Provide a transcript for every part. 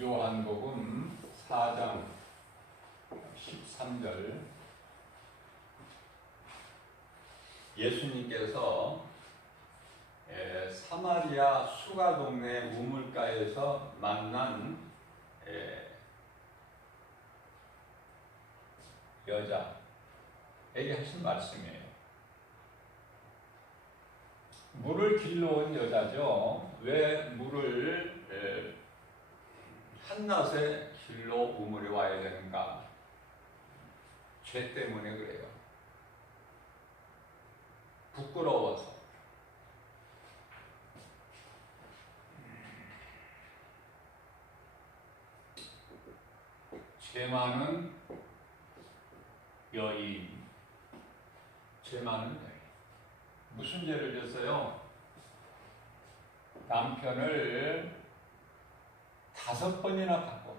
요한복음 4장 13절 예수님께서 사마리아 수가 동네 우물가에서 만난 여자에게 하신 말씀이에요. 물을 길러 온 여자죠. 왜 물을 한낮에 길러 우물에 와야 되는가? 죄 때문에 그래요. 부끄러워서. 죄 많은 여인. 죄 많은 여인. 무슨 죄를 졌어요? 남편을 5번이나 바꿔.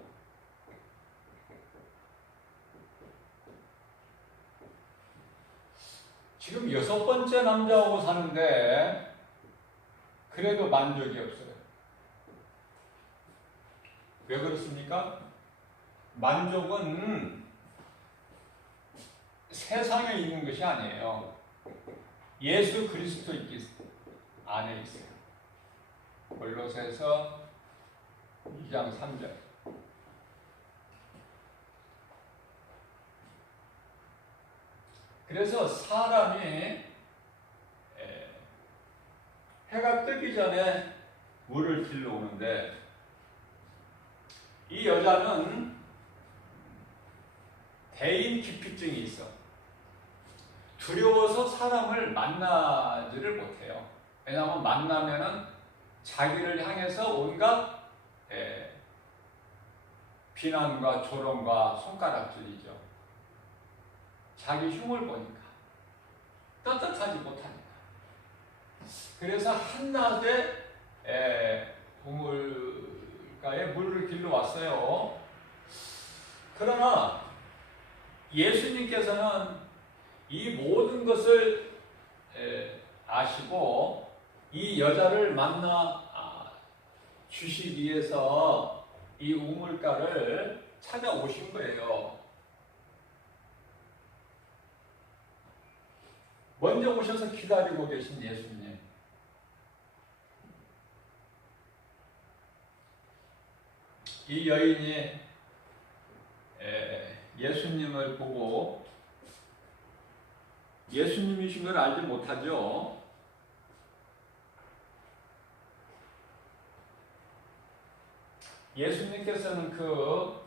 지금 6번째 남자하고 사는데 그래도 만족이 없어요. 왜 그렇습니까? 만족은 세상에 있는 것이 아니에요. 예수 그리스도 안에 있어요. 골로새서 2장 3절. 그래서 사람이 해가 뜨기 전에 물을 길러 오는데 이 여자는 대인 기피증이 있어. 두려워서 사람을 만나지를 못해요. 왜냐하면 만나면은 자기를 향해서 온갖 비난과 조롱과 손가락질이죠. 자기 흉을 보니까 떳떳하지 못하니까. 그래서 한낮에 우물가에 물을 길러 왔어요. 그러나 예수님께서는 이 모든 것을 아시고 이 여자를 만나 주시기 위해서 이 우물가를 찾아오신 거예요. 먼저 오셔서 기다리고 계신 예수님. 이 여인이 예수님을 보고 예수님이신 걸 알지 못하죠. 예수님께서는 그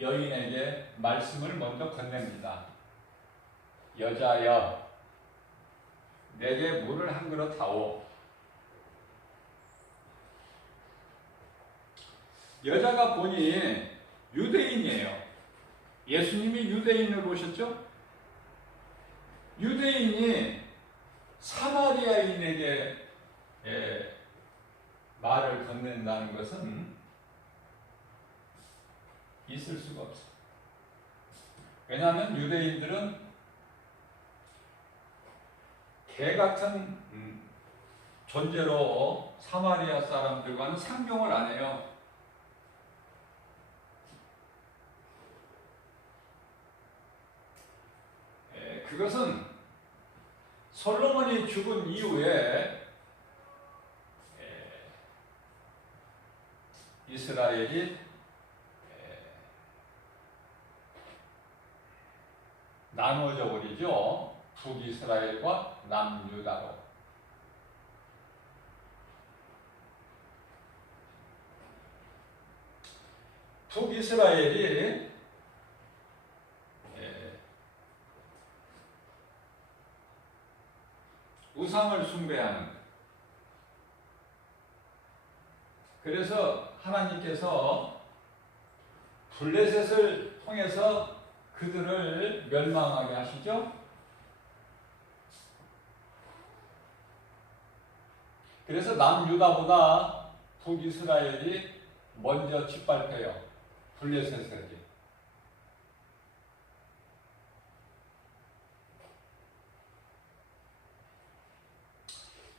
여인에게 말씀을 먼저 건넵니다. 여자여, 내게 물을 한 그릇 다오. 여자가 보니 유대인이에요. 예수님이 유대인으로 오셨죠? 유대인이 사마리아인에게 말을 건넨다는 것은 있을 수가 없어요. 왜냐하면 유대인들은 개 같은 존재로 사마리아 사람들과는 상종을 안 해요. 그것은 솔로몬이 죽은 이후에 이스라엘이 나눠져 버리죠. 북이스라엘과 남유다로. 북이스라엘이 우상을 숭배하는 거예요. 그래서 하나님께서 블레셋을 통해서 그들을 멸망하게 하시죠. 그래서 남유다보다 북이스라엘이 먼저 짓밟혀요. 블레셋에게.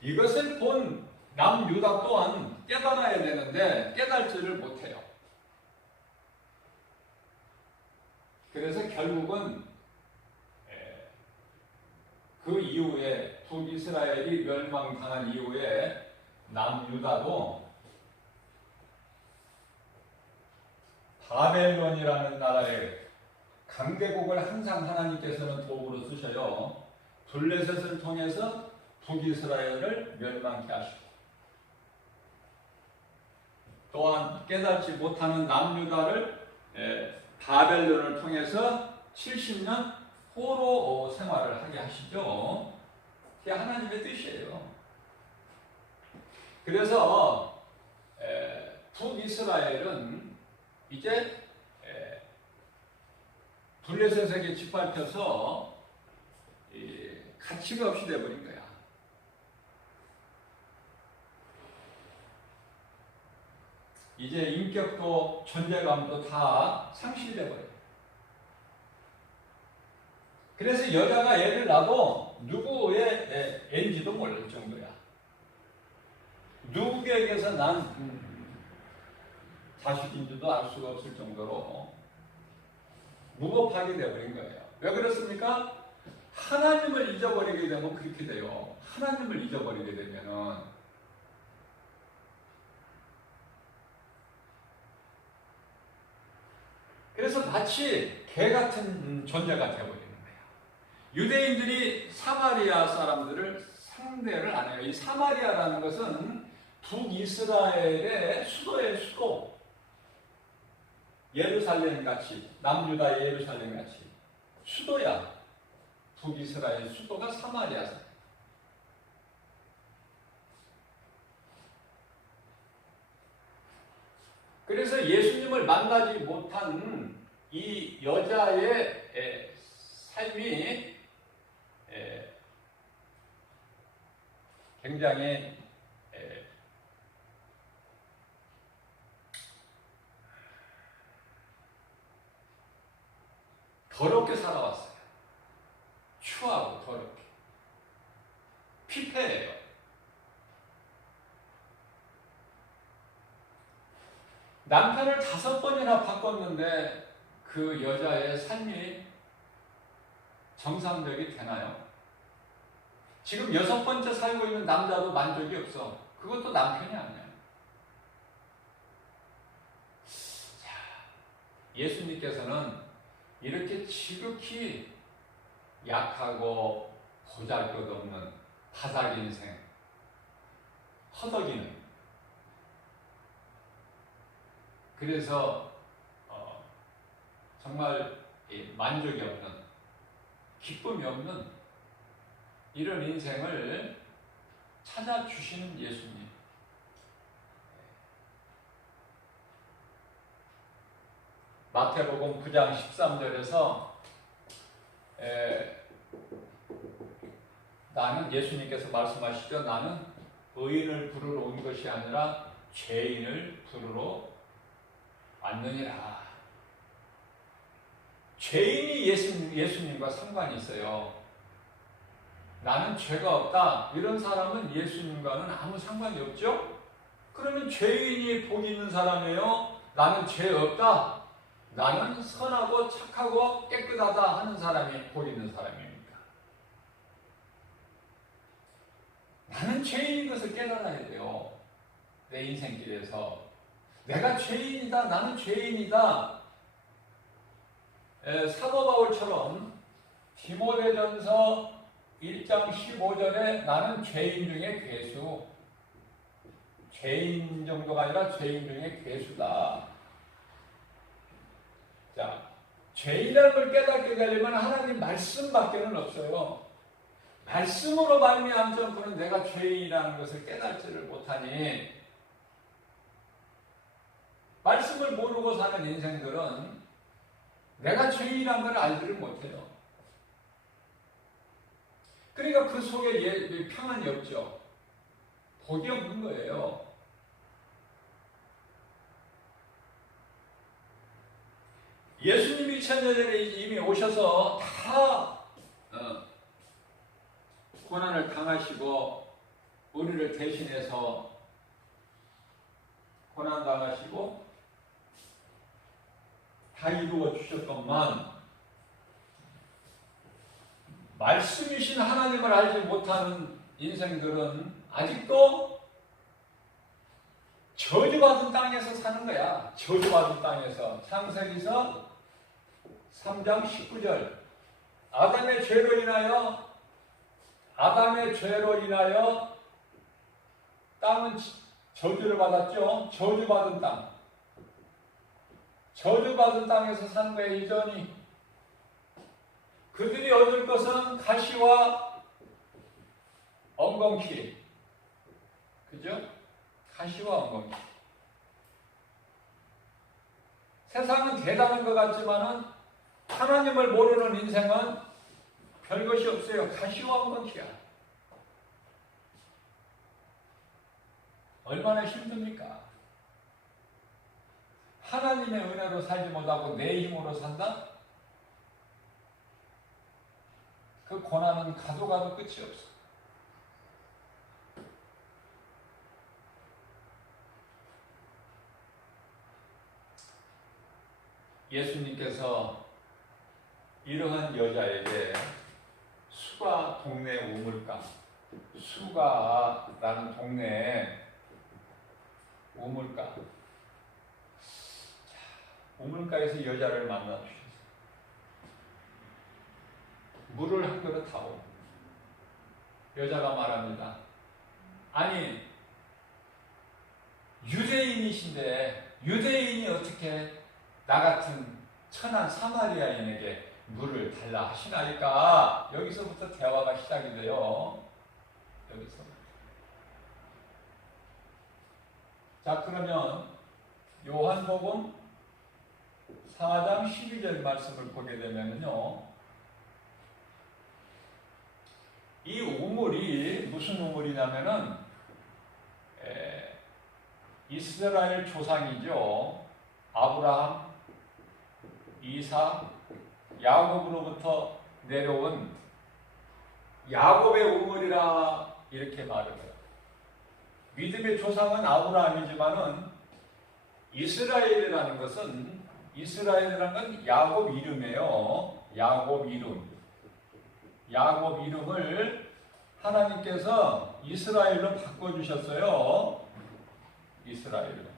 이것을 본 남유다 또한 깨달아야 되는데 깨달지를 못해요. 결국은 그 이후에 북이스라엘이 멸망당한 이후에 남유다도 바벨론이라는 나라의 강대국을 항상 하나님께서는 도구로 쓰셔요. 블레셋을 통해서 북이스라엘을 멸망케 하시고, 또한 깨닫지 못하는 남유다를 바벨론을 통해서 70년 포로 생활을 하게 하시죠. 그게 하나님의 뜻이에요. 그래서 북이스라엘은 이제 블레셋에게 짓밟혀서 가치가 없이 되어버린 거야. 이제 인격도 존재감도 다 상실돼버려요. 그래서 여자가 애를 낳아도 누구의 애인지도 모를 정도야. 누구에게서 난 자식인지도 알 수가 없을 정도로 무법하게 되어버린 거예요. 왜 그렇습니까? 하나님을 잊어버리게 되면 그렇게 돼요. 하나님을 잊어버리게 되면은 그래서 마치 개 같은 존재가 되어버리는 거예요. 유대인들이 사마리아 사람들을 상대를 안 해요. 이 사마리아라는 것은 북이스라엘의 수도의 수도. 예루살렘 같이, 남유다의 예루살렘 같이 수도야. 북이스라엘 수도가 사마리아잖아요. 그래서 예수님을 만나지 못한 이 여자의 삶이 굉장히 더럽게 살아왔어요. 추하고 더럽게. 피폐해요. 남편을 5번이나 바꿨는데 그 여자의 삶이 정상적이 되나요? 지금 6번째 살고 있는 남자도 만족이 없어. 그것도 남편이 아니야. 자, 예수님께서는 이렇게 지극히 약하고 보잘것없는 바닥 인생, 허덕이는, 그래서 정말 만족이 없는, 기쁨이 없는 이런 인생을 찾아주시는 예수님. 마태복음 9장 13절에서 나는, 예수님께서 말씀하시죠. 나는 의인을 부르러 온 것이 아니라 죄인을 부르러 왔느니라. 죄인이 예수님과 상관이 있어요. 나는 죄가 없다. 이런 사람은 예수님과는 아무 상관이 없죠? 그러면 죄인이 복 있는 사람이에요? 나는 죄 없다. 나는 선하고 착하고 깨끗하다 하는 사람이 복 있는 사람입니까? 나는 죄인인 것을 깨달아야 돼요. 내 인생길에서. 내가 죄인이다. 나는 죄인이다. 사도 바울처럼 디모데전서 1장 15절에 나는 죄인 중에 괴수. 죄인 정도가 아니라 죄인 중에 괴수다. 자, 죄인이라는 걸 깨닫게 되려면 하나님 말씀밖에는 없어요. 말씀으로 말미암지 않고는 내가 죄인이라는 것을 깨닫지를 못하니, 말씀을 모르고 사는 인생들은 내가 죄인이라는 걸 알지를 못해요. 그러니까 그 속에 평안이 없죠. 복이 없는 거예요. 예수님이 2000년 전에 이미 오셔서 다 고난을 당하시고 우리를 대신해서 고난당하시고 다 이루어 주셨건만 말씀이신 하나님을 알지 못하는 인생들은 아직도 저주받은 땅에서 사는 거야. 저주받은 땅에서. 창세기서 3장 19절. 아담의 죄로 인하여 땅은 저주를 받았죠. 저주받은 땅. 저주받은 땅에서 사는 거야, 이전이. 그들이 얻을 것은 가시와 엉겅퀴. 그죠? 가시와 엉겅퀴. 세상은 대단한 것 같지만은 하나님을 모르는 인생은 별것이 없어요. 가시와 엉겅퀴야. 얼마나 힘듭니까? 하나님의 은혜로 살지 못하고 내 힘으로 산다? 그 고난은 가도 끝이 없어. 예수님께서 이러한 여자에게 수가 동네 우물가, 수가라는 동네에 우물가, 우물가에서 여자를 만나 주셨어요. 물을 한 그릇 타오. 여자가 말합니다. 아니, 유대인이신데 유대인이 어떻게 나 같은 천한 사마리아인에게 물을 달라 하시나이까? 여기서부터 대화가 시작이 돼요. 여기서. 자, 그러면 요한복음 4장 12절 말씀을 보게 되면요, 이 우물이 무슨 우물이냐면은 이스라엘 조상이죠. 아브라함, 이삭, 야곱으로부터 내려온 야곱의 우물이라 이렇게 말을 해요. 믿음의 조상은 아브라함이지만은 이스라엘이라는 건 야곱 이름이에요. 야곱 이름을 하나님께서 이스라엘로 바꿔주셨어요. 이스라엘로.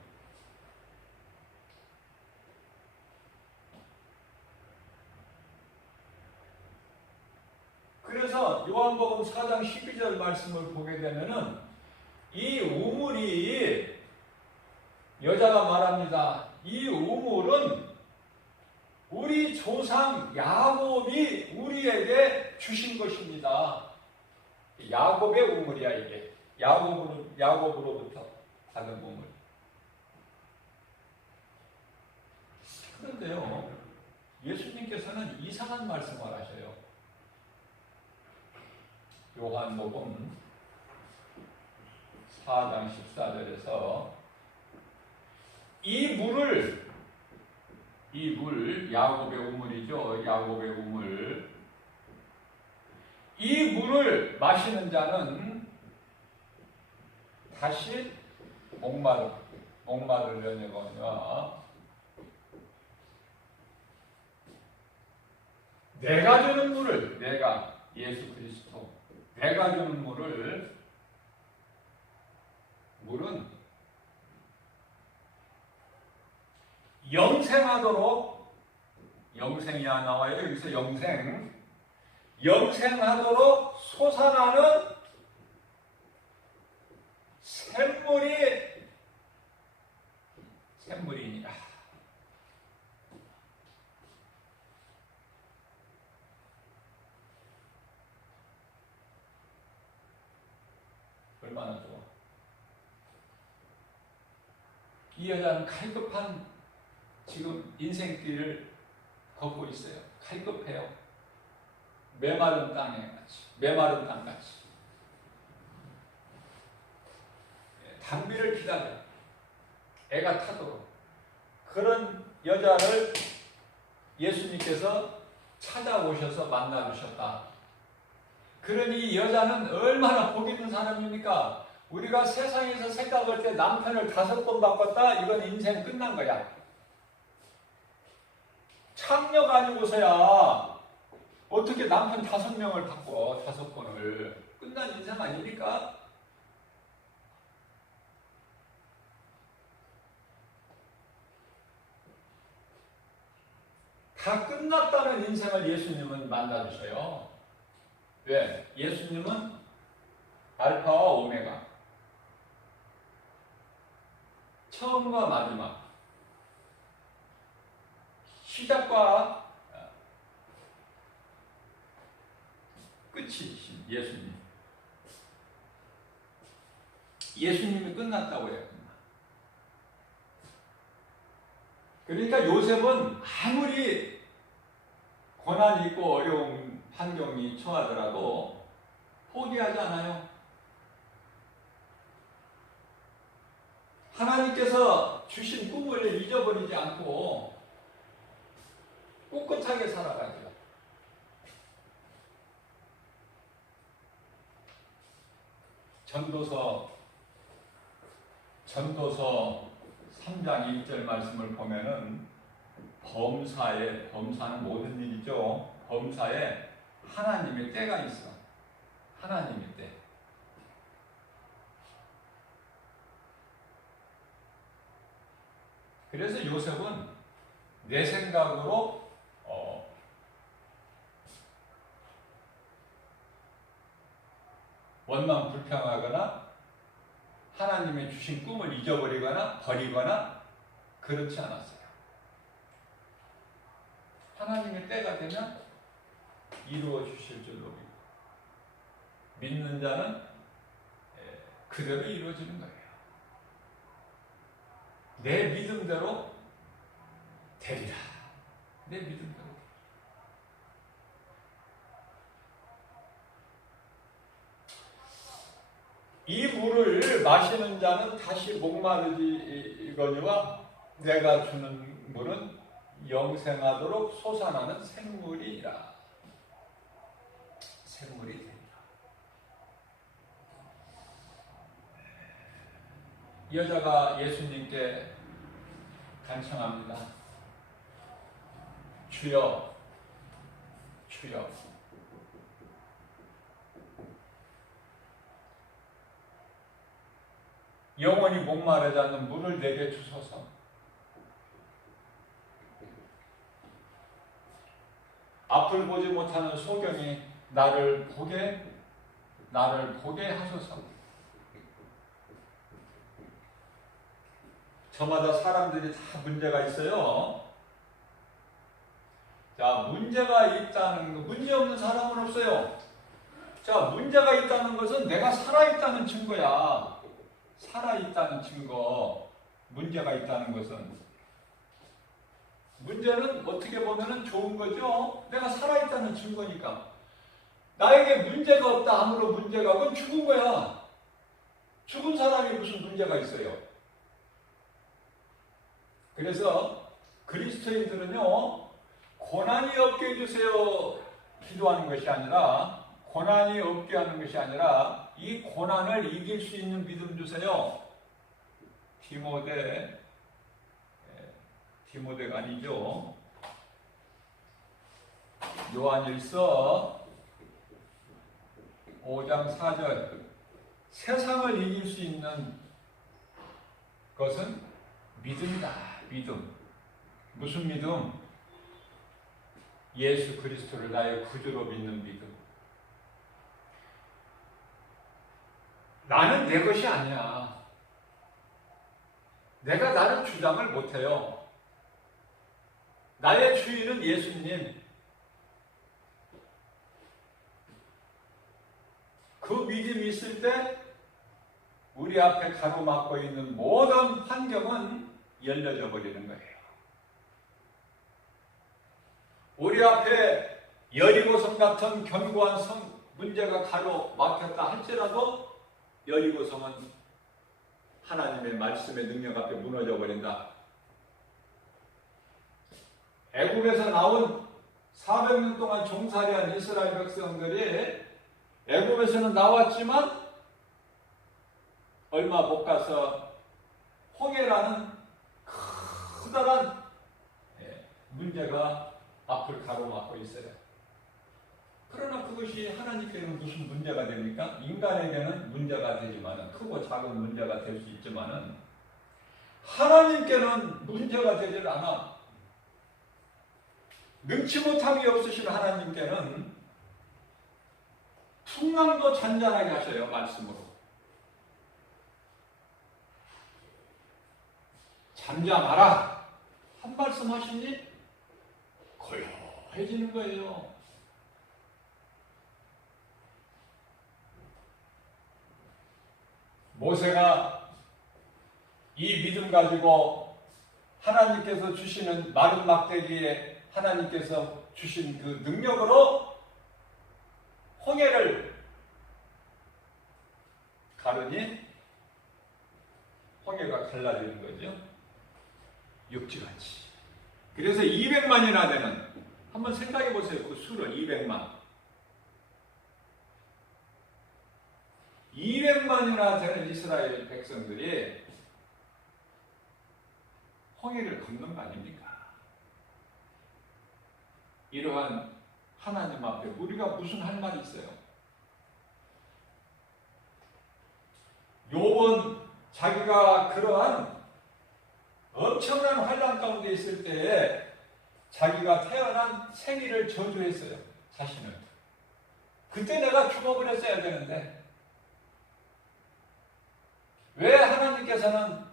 그래서 요한복음 4장 12절 말씀을 보게 되면은 이 우물이, 여자가 말합니다. 이 우물은 우리 조상 야곱이 우리에게 주신 것입니다. 야곱의 우물이야, 이게. 야곱으로부터 받은 우물. 그런데요, 예수님께서는 이상한 말씀을 하셔요. 요한복음 4장 14절에서 이 물, 야곱의 우물이죠. 야곱의 우물. 이 물을 마시는 자는 다시 목마르려니거니와 내가 주는 물을, 내가 예수 그리스도, 내가 주는 물은 영생하도록, 영생이야 나와요. 여기서 영생하도록 솟아나는 샘물이니라. 얼마나 좋아. 이 여자는 갈급한 지금 인생길을 걷고 있어요. 갈급해요. 메마른 땅같이. 단비를 기다려. 애가 타도록. 그런 여자를 예수님께서 찾아오셔서 만나주셨다. 그러니 이 여자는 얼마나 복 있는 사람입니까? 우리가 세상에서 생각할 때 남편을 5번 바꿨다? 이건 인생 끝난 거야. 창녀 가지고서야 어떻게 남편 5명을 바꿔, 5번을. 끝난 인생 아닙니까? 다 끝났다는 인생을 예수님은 만나주셔요. 왜? 예수님은 알파와 오메가, 처음과 마지막, 시작과 끝이신 예수님. 예수님이 끝났다고 해요. 그러니까 요셉은 아무리 고난이 있고 어려운 환경이 처하더라도 포기하지 않아요. 하나님께서 주신 꿈을 잊어버리지 않고 꿋꿋하게 살아가죠. 전도서 3장 1절 말씀을 보면은 범사는 모든 일이죠. 범사에 하나님의 때가 있어. 하나님의 때. 그래서 요셉은 내 생각으로 원망 불평하거나 하나님의 주신 꿈을 잊어버리거나 버리거나 그렇지 않았어요. 하나님의 때가 되면 이루어 주실 줄로 믿는 자는 그대로 이루어지는 거예요. 내 믿음대로 되리라. 내 믿음대로. 이 물을 마시는 자는 다시 목마르지거니와 내가 주는 물은 영생하도록 솟아나는 생물이라. 생물이 된다. 여자가 예수님께 간청합니다. 주여, 주여. 영원히 목마르지 않는 물을 내게 주소서. 앞을 보지 못하는 소경이 나를 보게 하소서. 저마다 사람들이 다 문제가 있어요. 자, 문제가 있다는 거, 문제 없는 사람은 없어요. 자, 문제가 있다는 것은 내가 살아있다는 증거야. 살아있다는 증거, 문제가 있다는 것은. 문제는 어떻게 보면 좋은 거죠. 내가 살아있다는 증거니까. 나에게 문제가 없다 함으로 문제가, 그건 죽은 거야. 죽은 사람이 무슨 문제가 있어요. 그래서 그리스도인들은요, 고난이 없게 해주세요 기도하는 것이 아니라, 고난이 없게 하는 것이 아니라 이 고난을 이길 수 있는 믿음 주세요. 디모데가 아니죠. 요한일서 5장 4절. 세상을 이길 수 있는 것은 믿음이다. 믿음. 무슨 믿음? 예수 그리스도를 나의 구주로 믿는 믿음. 나는 내 것이 아니야. 내가 나를 주장을 못해요. 나의 주인은 예수님. 그 믿음이 있을 때 우리 앞에 가로막고 있는 모든 환경은 열려져 버리는 거예요. 우리 앞에 여리고성 같은 견고한 문제가 가로막혔다 할지라도 여리고성은 하나님의 말씀의 능력 앞에 무너져 버린다. 애굽에서 나온 400년 동안 종살이한 이스라엘 백성들이 애굽에서는 나왔지만 얼마 못 가서 홍해라는 커다란 문제가 앞을 가로막고 있어요. 그러나 그것이 하나님께는 무슨 문제가 됩니까? 인간에게는 문제가 되지만은, 크고 작은 문제가 될 수 있지만은 하나님께는 문제가 되질 않아. 능치 못함이 없으신 하나님께는 풍랑도 잔잔하게 하셔요, 말씀으로. 잠잠하라 한 말씀 하시니 고요해지는 거예요. 모세가 이 믿음 가지고 하나님께서 주시는 마른 막대기에 하나님께서 주신 그 능력으로 홍해를 가르니 홍해가 갈라지는 거죠. 육지같이. 그래서 200만이나 되는, 한번 생각해 보세요. 그 수를 200만. 200만이나 되는 이스라엘 백성들이 홍해를 건넌 거 아닙니까? 이러한 하나님 앞에 우리가 무슨 할 말이 있어요? 욥은 자기가 그러한 엄청난 환난 가운데 있을 때에 자기가 태어난 생일을 저주했어요. 자신을. 그때 내가 죽어버렸어야 되는데 왜 하나님께서는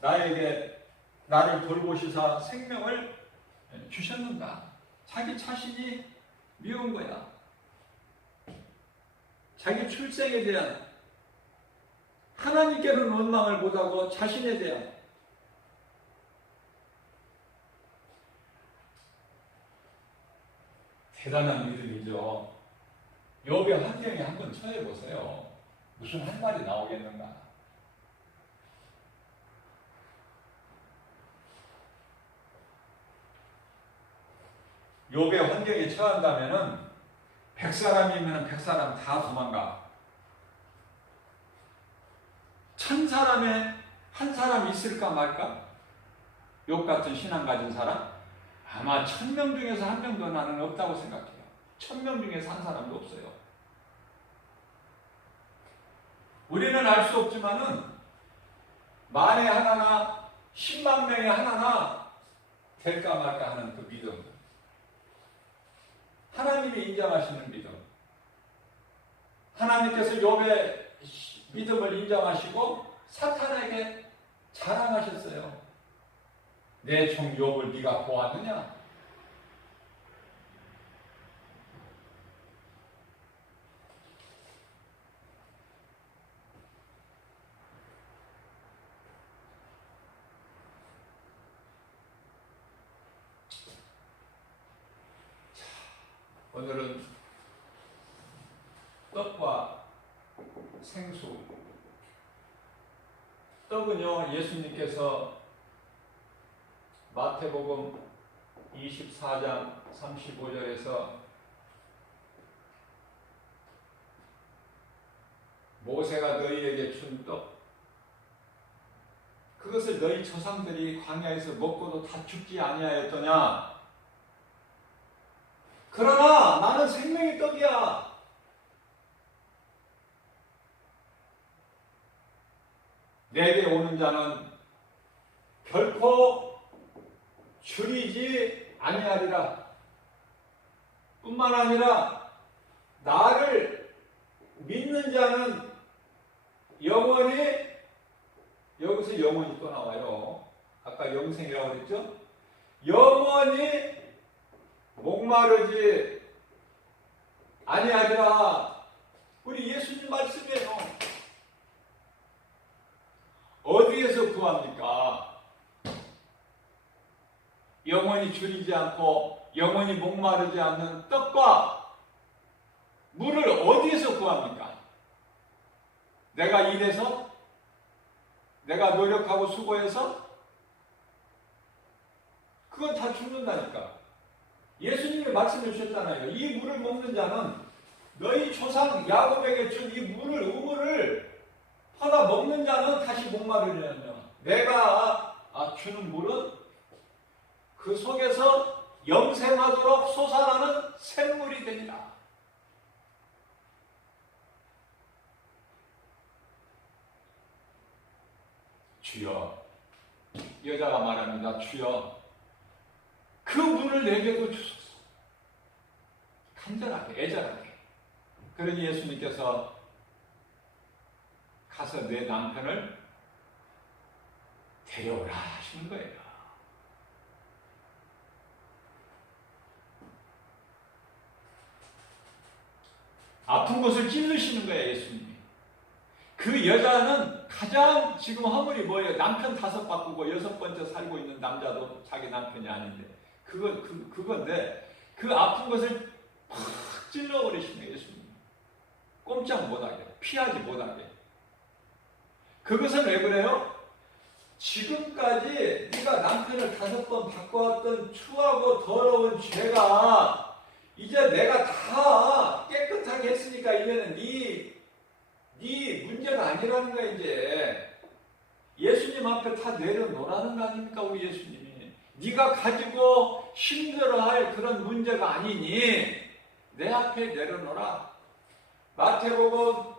나를 돌보시사 생명을 주셨는가? 자기 자신이 미운 거야. 자기 출생에 대한, 하나님께는 원망을 못하고 자신에 대한, 대단한 믿음이죠. 욥의 환경에 한번 처해 보세요. 무슨 한 말이 나오겠는가? 욥의 환경에 처한다면은 100사람이면 100사람 다 도망가. 1000사람에 한 사람 있을까 말까? 욥 같은 신앙 가진 사람? 아마 1000명 중에서 한 명도 나는 없다고 생각해요. 1000명 중에서 한 사람도 없어요. 우리는 알 수 없지만은 만에 하나나 10만 명에 하나나 될까 말까 하는 그 믿음. 하나님이 인정하시는 믿음. 하나님께서 욥의 믿음을 인정하시고 사탄에게 자랑하셨어요. 내 종 욥을 네가 보았느냐? 오늘은 떡과 생수. 떡은요, 예수님께서 마태복음 24장 35절에서 모세가 너희에게 준 떡, 그것을 너희 조상들이 광야에서 먹고도 다 죽지 아니하였더냐? 그러나 나는 생명의 떡이야. 내게 오는 자는 결코 줄이지 아니하리라. 뿐만 아니라 나를 믿는 자는 영원히, 여기서 영원히 또 나와요. 아까 영생이라고 그랬죠? 영원히 목마르지 아니하리라. 우리 예수님 말씀이에요. 어디에서 구합니까? 영원히 줄이지 않고 영원히 목마르지 않는 떡과 물을 어디에서 구합니까? 내가 일해서? 내가 노력하고 수고해서? 그건 다 죽는다니까. 예수님이 말씀해 주셨잖아요. 이 물을 먹는 자는 너희 조상 야곱에게 준 이 물을, 우물을 퍼다 먹는 자는 다시 목마르려며 내가 주는 물은 그 속에서 영생하도록 솟아나는 샘물이 되니라. 주여, 여자가 말합니다. 주여, 그 물을 내게도 주소서. 간절하게, 애절하게. 그러니 예수님께서 가서 내 남편을 데려오라 하시는 거예요. 아픈 곳을 찔르시는 거예요, 예수님이. 그 여자는 가장 지금 허물이 뭐예요? 남편 5 바꾸고 6번째 살고 있는 남자도 자기 남편이 아닌데. 그건데, 그 아픈 것을 팍 찔러버리시는 거예요, 예수님이. 꼼짝 못하게, 피하지 못하게. 그것은 왜 그래요? 지금까지 네가 남편을 5번 바꿔왔던 추하고 더러운 죄가 이제 내가 다 깨끗하게 했으니까 이제는 네 문제가 아니라는 거야. 이제 예수님 앞에 다 내려놓으라는 거 아닙니까? 우리 예수님이 네가 가지고 힘들어할 그런 문제가 아니니 내 앞에 내려놓으라. 마태복음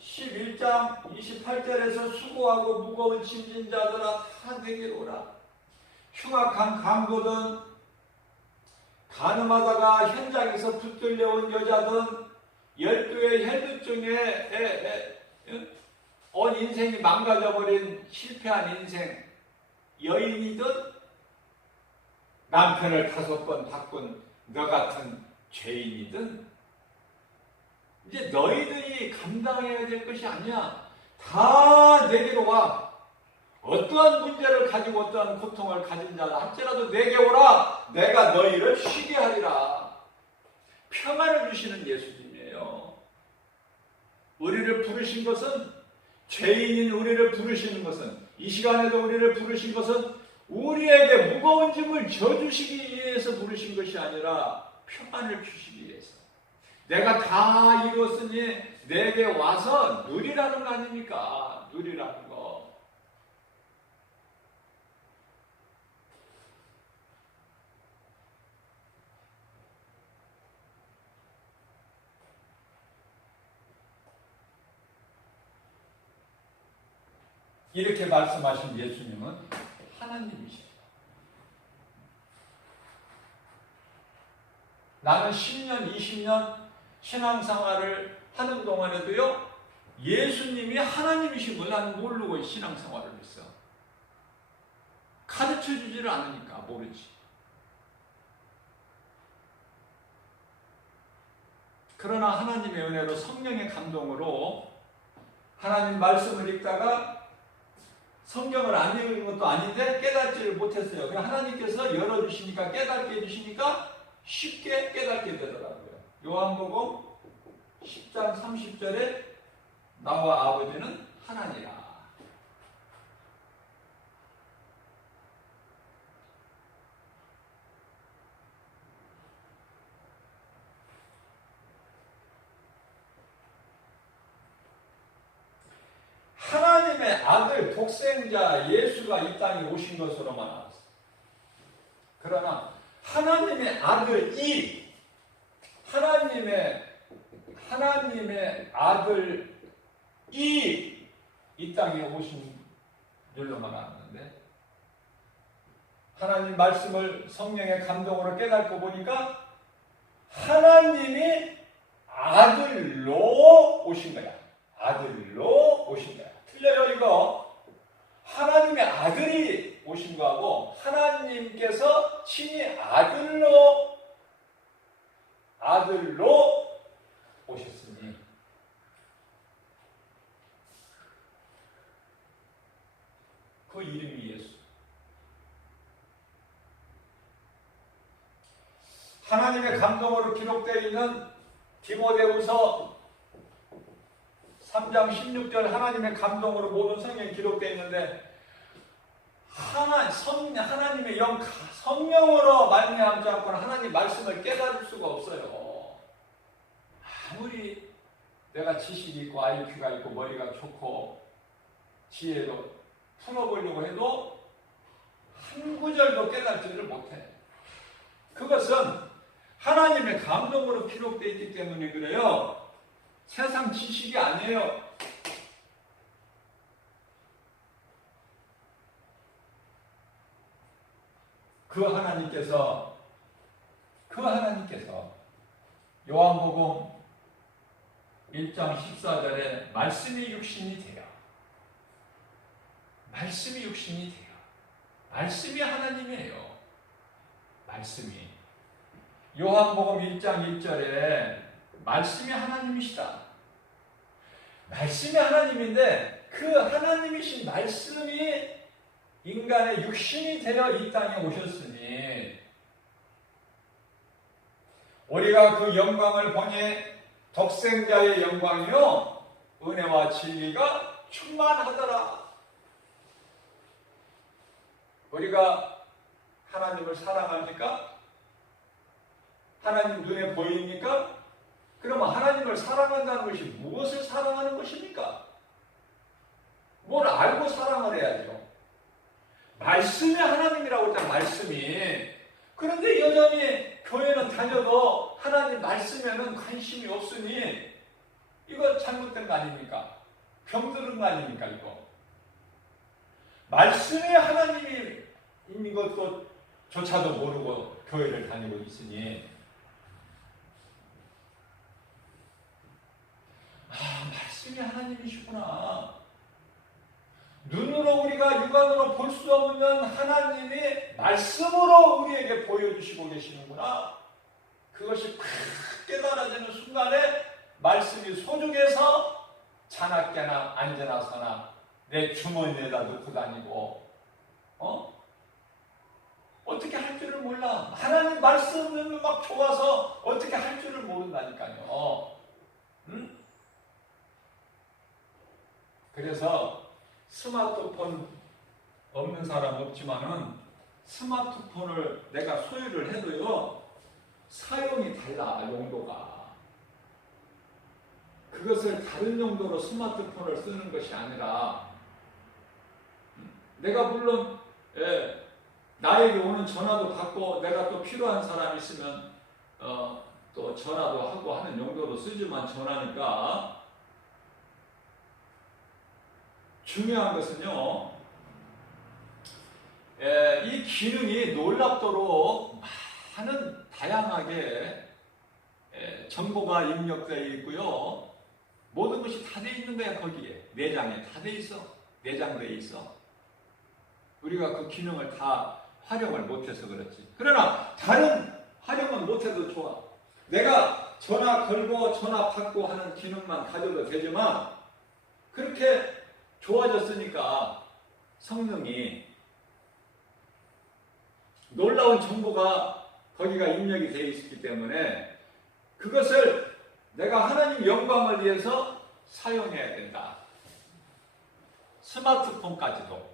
11장 28절에서 수고하고 무거운 짐진 자들아 다 내게로 오라. 흉악한 강도든 간음하다가 현장에서 붙들려온 여자든 12의 혈육 중에 온 인생이 망가져버린 실패한 인생 여인이든 남편을 5번 바꾼 너 같은 죄인이든 이제 너희들이 감당해야 될 것이 아니야. 다 내게로 와. 어떠한 문제를 가지고 어떠한 고통을 가진 자라 할지라도 내게 오라. 내가 너희를 쉬게 하리라. 평안을 주시는 예수님이에요. 우리를 부르신 것은, 죄인인 우리를 부르시는 것은, 이 시간에도 우리를 부르신 것은 우리에게 무거운 짐을 져주시기 위해서 부르신 것이 아니라 평안을 주시기 위해서. 내가 다 이뤘으니 내게 와서 누리라는 거 아닙니까? 누리라는 거. 이렇게 말씀하신 예수님은 하나님이십니다. 나는 10년, 20년 신앙생활을 하는 동안에도요, 예수님이 하나님이심을 나는 모르고 신앙생활을 했어. 가르쳐 주지를 않으니까 모르지. 그러나 하나님의 은혜로 성령의 감동으로 하나님 말씀을 읽다가 성경을 안 읽은 것도 아닌데 깨닫지를 못했어요. 그냥 하나님께서 열어주시니까, 깨닫게 해주시니까 쉽게 깨닫게 되더라고요. 요한복음 10장 30절에 나와 아버지는 하나니라. 하나님의 아들 독생자 예수가 이 땅에 오신 것으로만 알았어요. 그러나 하나님의 아들이 하나님의 아들이 이 땅에 오신 줄로만 알았는데, 하나님 말씀을 성령의 감동으로 깨닫고 보니까 하나님이 아들로 오신 거야. 아들로 오신 거야. 틀려요, 이거. 하나님의 아들이 오신 거하고 하나님께서 친히 아들로 오셨으니, 그 이름이 예수. 하나님의 감동으로 기록되어 있는 디모데후서 3장 16절 하나님의 감동으로 모든 성경이 기록되어 있는데, 하나님의 성령으로 말미암지 않고는 하나님 말씀을 깨달을 수가 없어요. 아무리 내가 지식이 있고 IQ가 있고 머리가 좋고 지혜로 풀어보려고 해도 한 구절도 깨닫지를 못해. 그것은 하나님의 감동으로 기록되어 있기 때문에 그래요. 세상 지식이 아니에요. 그 하나님께서 요한복음 1장 14절에 말씀이 육신이 되어 말씀이 하나님이에요. 말씀이 요한복음 1장 1절에 말씀이 하나님이시다. 말씀이 하나님인데 그 하나님이신 말씀이 인간의 육신이 되어 이 땅에 오셨으니 우리가 그 영광을 보니 독생자의 영광이요 은혜와 진리가 충만하더라. 우리가 하나님을 사랑합니까? 하나님 눈에 보입니까? 그러면 하나님을 사랑한다는 것이 무엇을 사랑하는 것입니까? 뭘 알고 사랑을 해야죠. 말씀이 하나님이라고 했잖아. 말씀이. 그런데 여전히 교회는 다녀도 하나님 말씀에는 관심이 없으니 이거 잘못된 거 아닙니까? 병들은 거 아닙니까? 이거 말씀이 하나님이 있는 것도 조차도 모르고 교회를 다니고 있으니 말씀이 하나님이시구나. 눈으로 우리가 육안으로 볼 수 없는 하나님이 말씀으로 우리에게 보여주시고 계시는구나. 그것이 팍 깨달아지는 순간에 말씀이 소중해서 자나깨나 앉아나 서나 내 주머니에다 넣고 다니고 어떻게 할 줄을 몰라. 하나님 말씀은 막 좋아서 어떻게 할 줄을 모른다니까요. 응? 그래서 스마트폰 없는 사람 없지만은 스마트폰을 내가 소유를 해도요 사용이 달라. 용도가 그것을 다른 용도로 스마트폰을 쓰는 것이 아니라 내가 물론 나에게 오는 전화도 받고 내가 또 필요한 사람이 있으면 또 전화도 하고 하는 용도로 쓰지만 전화니까 중요한 것은요 이 기능이 놀랍도록 많은 다양하게 정보가 입력되어 있고요 모든 것이 다 되어 있는 거야. 거기에 내장에 다 되어 있어. 내장되어 있어. 우리가 그 기능을 다 활용을 못해서 그렇지. 그러나 다른 활용은 못해도 좋아. 내가 전화 걸고 전화 받고 하는 기능만 가져도 되지만 그렇게 좋아졌으니까 성능이 놀라운 정보가 거기가 입력이 되어 있기 때문에 그것을 내가 하나님 영광을 위해서 사용해야 된다. 스마트폰까지도.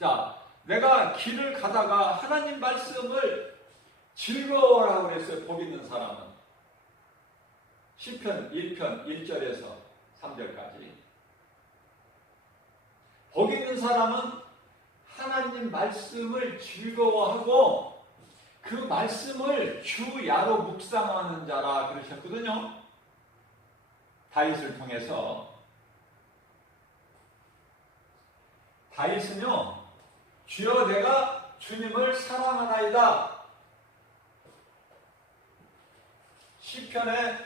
자, 내가 길을 가다가 하나님 말씀을 즐거워라고 했어요. 복 있는 사람은. 시편 1편 1절에서 3절까지. 복 있는 사람은 하나님 말씀을 즐거워하고 그 말씀을 주야로 묵상하는 자라 그러셨거든요. 다윗을 통해서. 다윗은요, 주여 내가 주님을 사랑하나이다. 시편에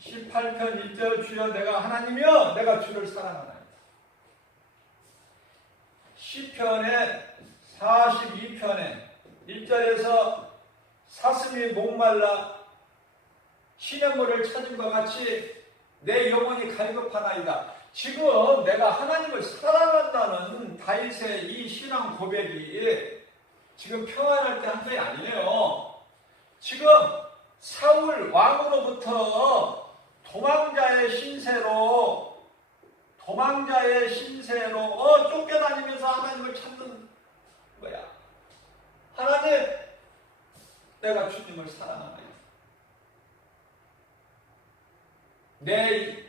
18편 1절 주여 내가 하나님이여 내가 주를 사랑하나이다. 시편의 42편에 1절에서 사슴이 목말라 시냇물을 찾음과 같이 내 영혼이 갈급하나이다. 지금 내가 하나님을 사랑한다는 다윗의 이 신앙 고백이 지금 평안할 때 한 게 아니에요. 지금 사울 왕으로부터 도망자의 신세로 쫓겨다니면서 하나님을 찾는 거야. 하나님, 내가 주님을 사랑하나이다. 내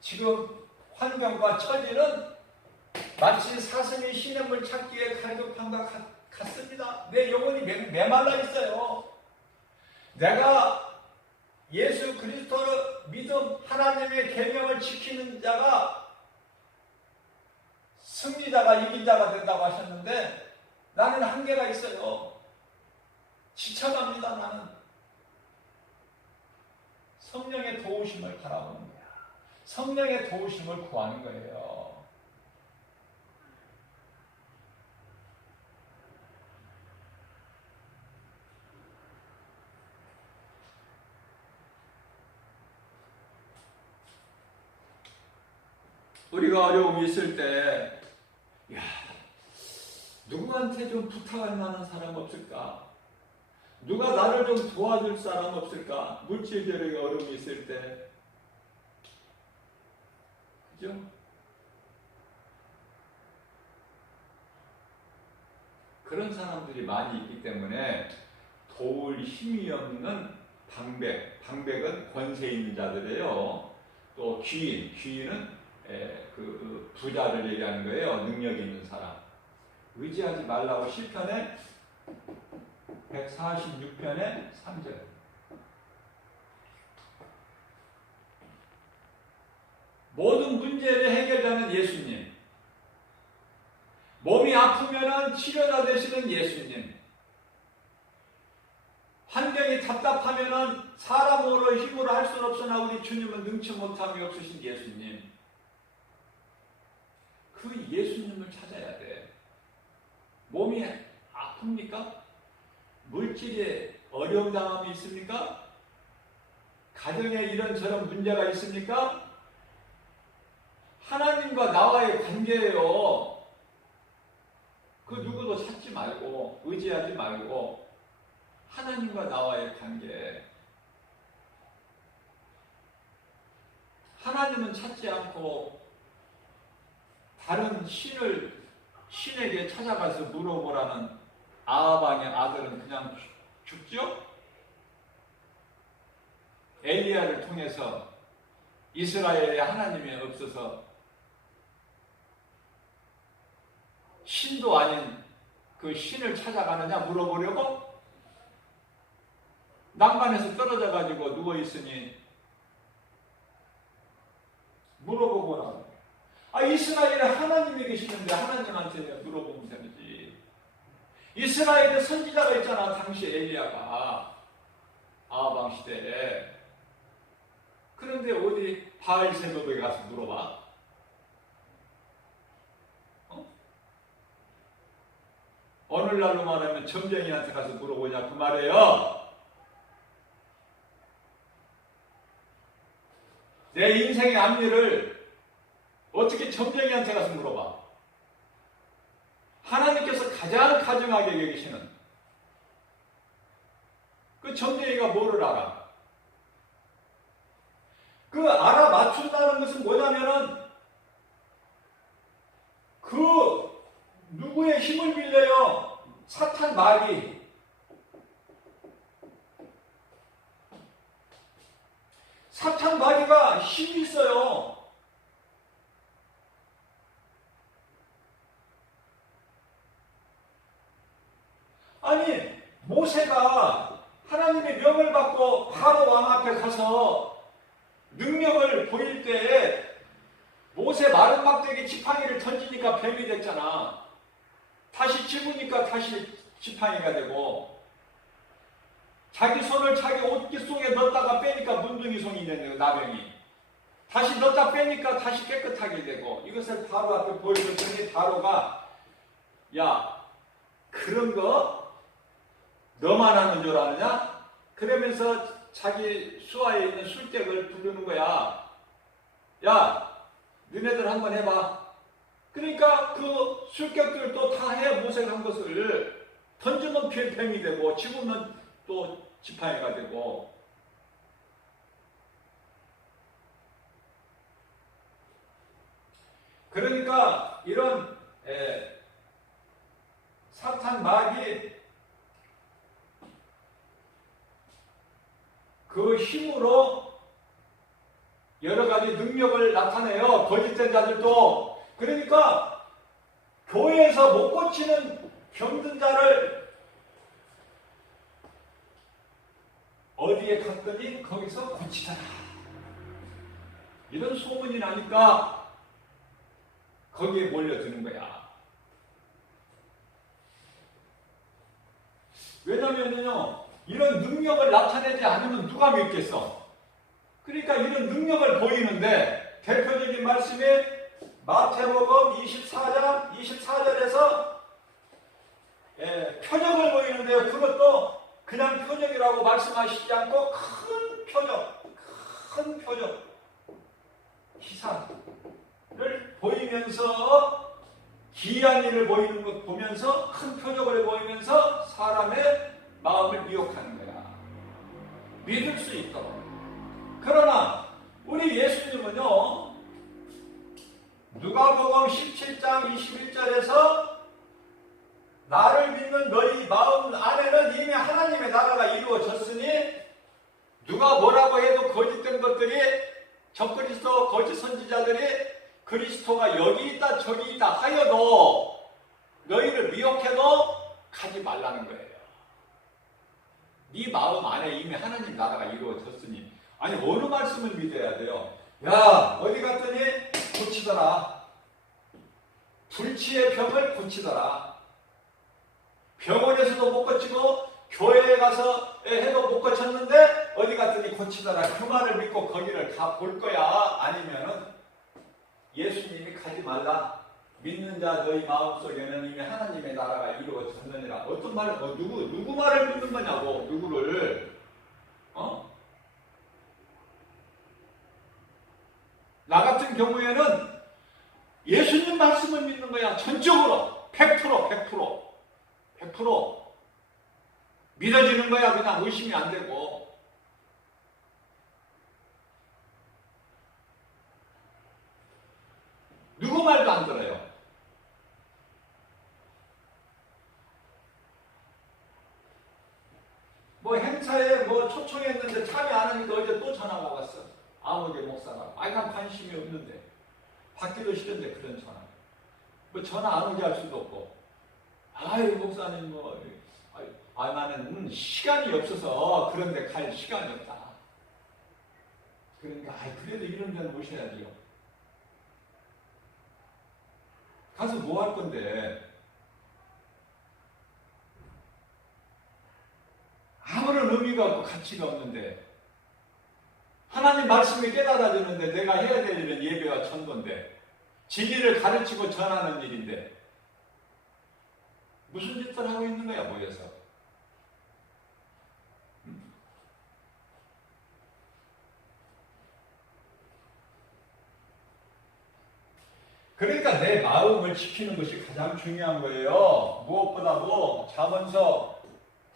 지금 환경과 처지는 마치 사슴이 시냇물 찾기에 갈급함과 같습니다. 내 영혼이 메말라 있어요. 내가 예수 그리스도를 믿음 하나님의 계명을 지키는 자가 승리자가 이긴 자가 된다고 하셨는데 나는 한계가 있어요. 지쳐갑니다. 나는 성령의 도우심을 바라보는 거야. 성령의 도우심을 구하는 거예요. 우리가 어려움이 있을 때, 야, 누구한테 좀 부탁할 만한 사람 없을까? 누가 나를 좀 도와줄 사람 없을까? 물질적인 어려움이 있을 때. 그죠? 그런 사람들이 많이 있기 때문에 도울 힘이 없는 방백은 권세 있는 자들이에요. 또 귀인은 그 부자를 얘기하는 거예요. 능력이 있는 사람. 의지하지 말라고 시편에 146편의 3절. 모든 문제를 해결하는 예수님. 몸이 아프면 치료자 되시는 예수님. 환경이 답답하면 사람으로 힘으로 할 수는 없으나 우리 주님은 능치 못함이 없으신 예수님. 그 예수님을 찾아야 돼. 몸이 아픕니까? 물질에 어려움 당함이 있습니까? 가정에 이런저런 문제가 있습니까? 하나님과 나와의 관계예요. 그 누구도 찾지 말고 의지하지 말고 하나님과 나와의 관계. 하나님은 찾지 않고 다른 신에게 찾아가서 물어보라는 아합왕의 아들은 그냥 죽죠? 엘리야를 통해서 이스라엘에 하나님이 없어서 신도 아닌 그 신을 찾아가느냐 물어보려고 난간에서 떨어져 가지고 누워 있으니 물어보거라. 이스라엘에 하나님이 계시는데 하나님한테 물어보면 되지. 이스라엘에 선지자가 있잖아. 당시 엘리야가 아합 시대에. 그런데 어디 바알세바에 가서 물어봐? 오늘날로 말하면 점쟁이한테 가서 물어보냐 그 말이에요. 내 인생의 앞일을 어떻게 점쟁이한테 가서 물어봐? 하나님께서 가장 가증하게 여기시는 그 점쟁이가 뭐를 알아? 그 알아맞춘다는 것은 뭐냐면은 그 누구의 힘을 빌려요? 사탄 마귀. 사탄 마귀가 힘이 있어요. 아니 모세가 하나님의 명을 받고 바로 왕 앞에 가서 능력을 보일 때에 모세 마른 막대기 지팡이를 던지니까 뱀이 됐잖아. 다시 집으니까 다시 지팡이가 되고 자기 손을 자기 옷깃 속에 넣었다가 빼니까 문둥이 손이 되는 거예요. 나병이. 다시 넣었다 빼니까 다시 깨끗하게 되고 이것을 바로 앞에 보여줬더니 바로가 야 그런 거 너만 하는 줄 아느냐? 그러면서 자기 수하에 있는 술객을 부르는 거야. 야, 너네들 한번 해봐. 그러니까 그 술객들도 다 해 모세가 한 것을 던지면 뱀이 되고 집으면 또 지팡이가 되고. 그러니까 이런 사탄 마귀 그 힘으로 여러 가지 능력을 나타내요. 거짓된 자들도. 그러니까 교회에서 못 고치는 병든 자를 어디에 갔더니 거기서 고치더라. 이런 소문이 나니까 거기에 몰려드는 거야. 왜냐면요, 이런 능력을 나타내지 않으면 누가 믿겠어? 그러니까 이런 능력을 보이는데, 대표적인 말씀이 마태복음 24장 24절에서 표적을 보이는데요. 그것도 그냥 표적이라고 말씀하시지 않고 큰 표적, 기사를 보이면서, 기이한 일을 보이는 것 보면서, 큰 표적을 보이면서 사람의 마음을 미혹하는 거야. 믿을 수 있도록. 그러나 우리 예수님은요, 누가복음 17장 21절에서 나를 믿는 너희 마음 안에는 이미 하나님의 나라가 이루어졌으니 누가 뭐라고 해도 거짓된 것들이, 적그리스도 거짓 선지자들이 그리스도가 여기 있다 저기 있다 하여도 너희를 미혹해도 가지 말라는 거예요. 네 마음 안에 이미 하나님 나라가 이루어졌으니. 아니, 어느 말씀을 믿어야 돼요? 야, 어디 갔더니 고치더라. 불치의 병을 고치더라. 병원에서도 못 고치고 교회에 가서 해도 못 고쳤는데 어디 갔더니 고치더라. 그 말을 믿고 거기를 가 볼 거야? 아니면은 예수님이 가지 말라. 믿는 자 너희 마음속에는 이미 하나님의 나라가 이루어졌느니라. 어떤 말, 누구 말을 믿는 거냐고, 누구를. 나 같은 경우에는 예수님 말씀을 믿는 거야. 전적으로. 100%. 믿어지는 거야. 그냥 의심이 안 되고. 누구 말도 안 들어요. 뭐 행사에 뭐 초청했는데 참여 안 하니까 어제 또 전화가 왔어. 아무개 목사가. 난 관심이 없는데. 받기도 싫은데 그런 전화. 뭐 전화 안 오게 할 수도 없고. 목사님 나는 시간이 없어서 그런데 갈 시간이 없다. 그러니까 그래도 이런 데는 모셔야지요. 가서 뭐 할 건데? 아무런 의미가 없고 가치가 없는데, 하나님 말씀이 깨달아지는데 내가 해야 될 일은 예배와 전도인데, 진리를 가르치고 전하는 일인데 무슨 짓을 하고 있는 거야, 모여서. 그러니까 내 마음을 지키는 것이 가장 중요한 거예요. 무엇보다도 잠언서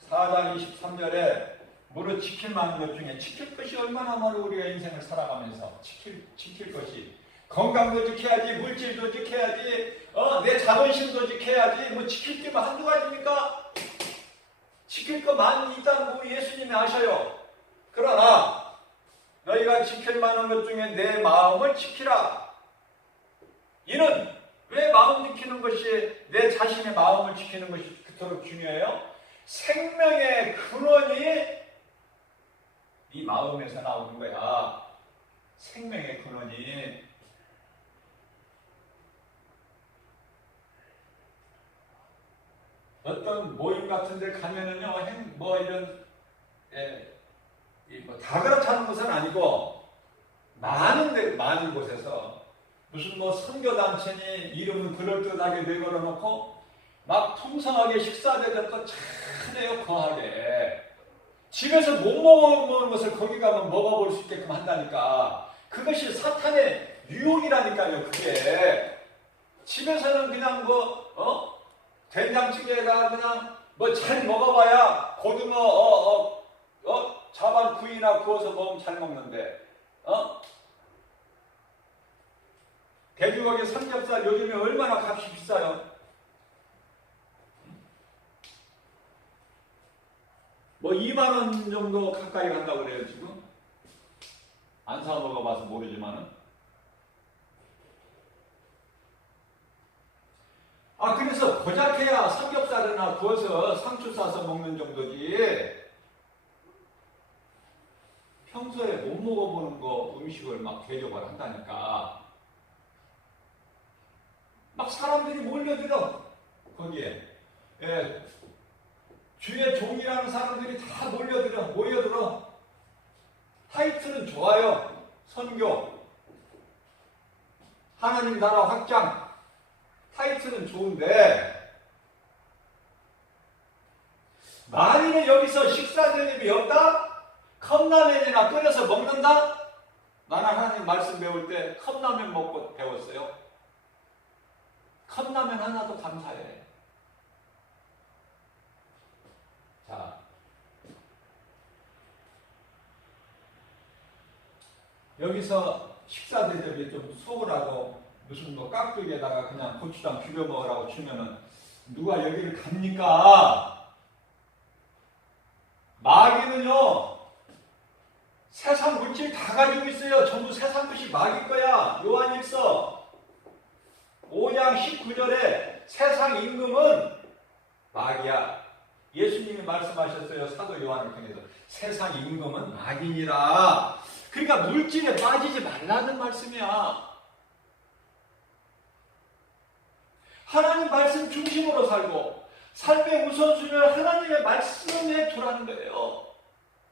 4장 23절에 무릇 지킬 만한 것 중에 지킬 것이 얼마나 많은 우리가 인생을 살아가면서 지킬 것이, 건강도 지켜야지, 물질도 지켜야지, 내 자존심도 지켜야지. 뭐 지킬 게만 한두 가지입니까? 지킬 거 많이 있다는 거 예수님이 아셔요. 그러나 너희가 지킬 만한 것 중에 내 마음을 지키라. 이는 왜 마음 지키는 것이, 내 자신의 마음을 지키는 것이 그토록 중요해요? 생명의 근원이 이 마음에서 나오는 거야. 생명의 근원이. 어떤 모임 같은 데 가면은요, 다 그렇다는 것은 아니고, 많은 곳에서 무슨 선교단체니 이름은 그럴듯하게 내걸어 놓고 막 풍성하게 식사 대접도 잘해요. 거하게. 집에서 못 먹어보는 것을 거기 가면 먹어볼 수 있게끔 한다니까. 그것이 사탄의 유혹이라니까요. 그게 집에서는 그냥 된장찌개가 그냥 잘 먹어봐야 고등어 자반 구이나 구워서 먹으면 잘 먹는데, 돼지고기 삼겹살 요즘에 얼마나 값이 비싸요? 2만원 정도 가까이 간다고 그래요, 지금. 안 사 먹어봐서 모르지만은. 그래서 고작해야 삼겹살이나 구워서 상추 싸서 먹는 정도지. 평소에 못 먹어보는 거 음식을 막 대접을 한다니까. 막 사람들이 몰려들어 거기에. 예, 주의 종이라는 사람들이 다 모여들어. 타이틀은 좋아요. 선교, 하나님 나라 확장, 타이틀은 좋은데 만일에 여기서 식사 대접이 없다? 컵라면이나 끓여서 먹는다? 나는 하나님 말씀 배울 때 컵라면 먹고 배웠어요. 컵라면 하나도 감사해. 자, 여기서 식사 대접이 좀 소홀하고 무슨 뭐 깍두기에다가 그냥 고추장 비벼 먹으라고 주면은 누가 여기를 갑니까? 마귀는요, 세상 물질 다 가지고 있어요. 전부 세상 것이 마귀 거야. 요한일서 5장 19절에 세상 임금은 마귀야. 예수님이 말씀하셨어요. 사도 요한을 통해서 세상 임금은 마귀니라. 그러니까 물질에 빠지지 말라는 말씀이야. 하나님 말씀 중심으로 살고 삶의 우선순위를 하나님의 말씀에 두라는 거예요.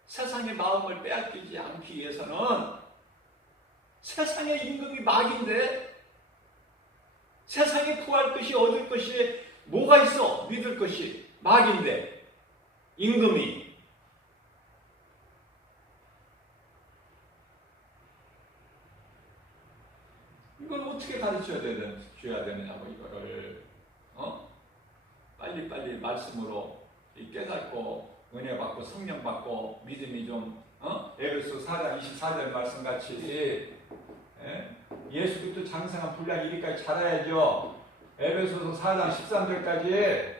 세상의 마음을 빼앗기지 않기 위해서는. 세상의 임금이 마귀인데 세상에 구할 것이 얻을 것이 뭐가 있어? 믿을 것이 마귀인데 임금이. 이걸 어떻게 가르쳐야 되느냐고 이거를 빨리 말씀으로 깨닫고 은혜 받고 성령 받고 믿음이 좀 에베소 4장 24절 말씀같이 예수 그리스도 장성한 분량 이리까지 자라야죠. 에베소서 4장 13절까지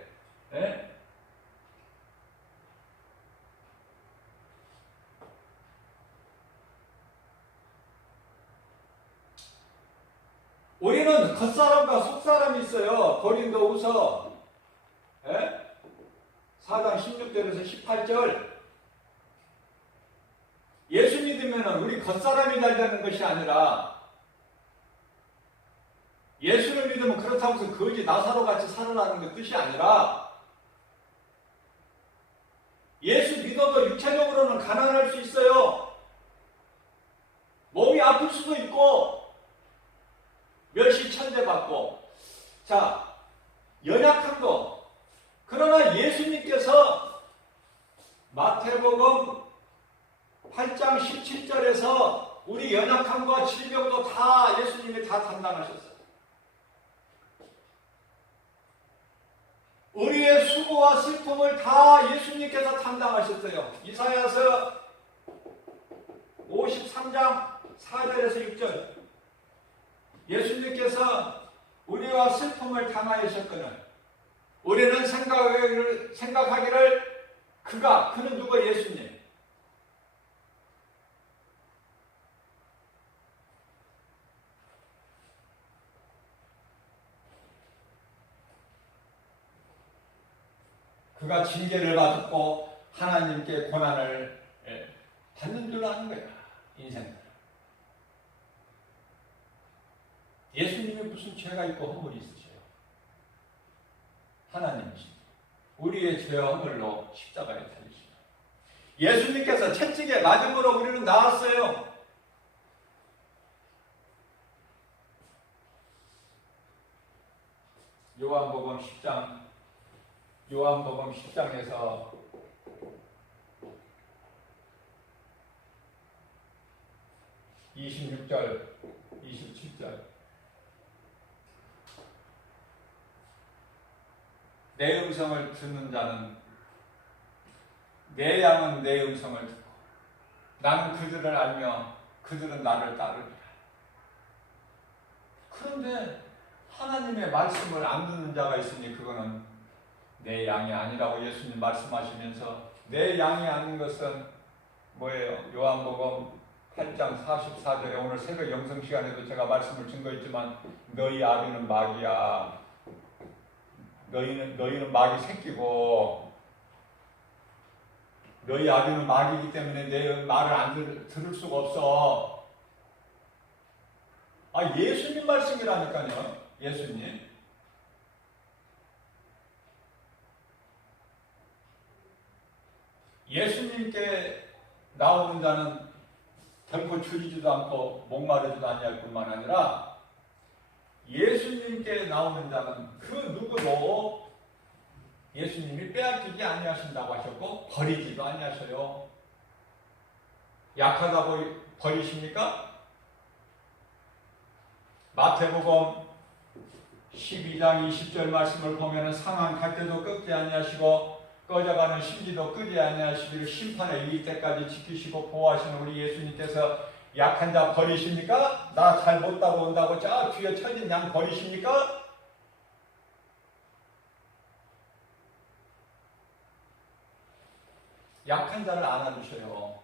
우리는 겉사람과 속사람이 있어요. 고린도후서 4장 16절에서 18절. 예수 믿으면 우리 겉사람이 잘 되는 것이 아니라 예수를 믿으면 그렇다고 해서 거지 나사로 같이 살아나는 그 뜻이 아니라 예수 믿어도 육체적으로는 가난할 수 있어요. 몸이 아플 수도 있고 멸시천대받고. 자, 연약한 거. 그러나 예수님께서 마태복음 8장 17절에서 우리 연약함과 질병도 다 예수님이 다 담당하셨어요. 우리의 수고와 슬픔을 다 예수님께서 담당하셨어요. 이사야서 53장 4절에서 6절. 예수님께서 우리와 슬픔을 당하셨거늘 우리는 생각하기를 그는 누가? 예수님. 그가 징계를 받았고 하나님께 고난을 받는 줄 아는 거야. 인생. 예수님이 무슨 죄가 있고 허물이 있으세요? 하나님이십니다. 우리의 죄와 허물로 십자가에 달리시다. 예수님께서 채찍에 맞음으로 우리는 나았어요. 요한복음 10장에서 26절, 27절. 내 음성을 듣는 자는 내 양은 내 음성을 듣고 나는 그들을 알며 그들은 나를 따르리라. 그런데 하나님의 말씀을 안 듣는 자가 있으니 그거는 내 양이 아니라고 예수님 말씀하시면서 내 양이 아닌 것은 뭐예요? 요한복음 8장 44절에 오늘 새벽 영성 시간에도 제가 말씀을 증거했지만 너희 아비는 마귀야. 너희는 마귀 새끼고 너희 아비는 마귀이기 때문에 내 말을 안 들을 수가 없어. 예수님 말씀이라니까요. 예수님. 예수님께 나오는 자는 결코 줄이지도 않고 목마르지도 아니할 뿐만 아니라 예수님께 나오는 자는 그 누구도 예수님이 빼앗기지 아니하신다고 하셨고 버리지도 아니하셔요. 약하다고 버리십니까? 마태복음 12장 20절 말씀을 보면 상한 갈 때도 꺾지 아니하시고 꺼져가는 심지도 끄지 아니하시기를 심판에 이를 때까지 지키시고 보호하시는 우리 예수님께서 약한 자 버리십니까? 나 잘 못 따라온다고 저 뒤에 처진 양 버리십니까? 약한 자를 안아주셔요.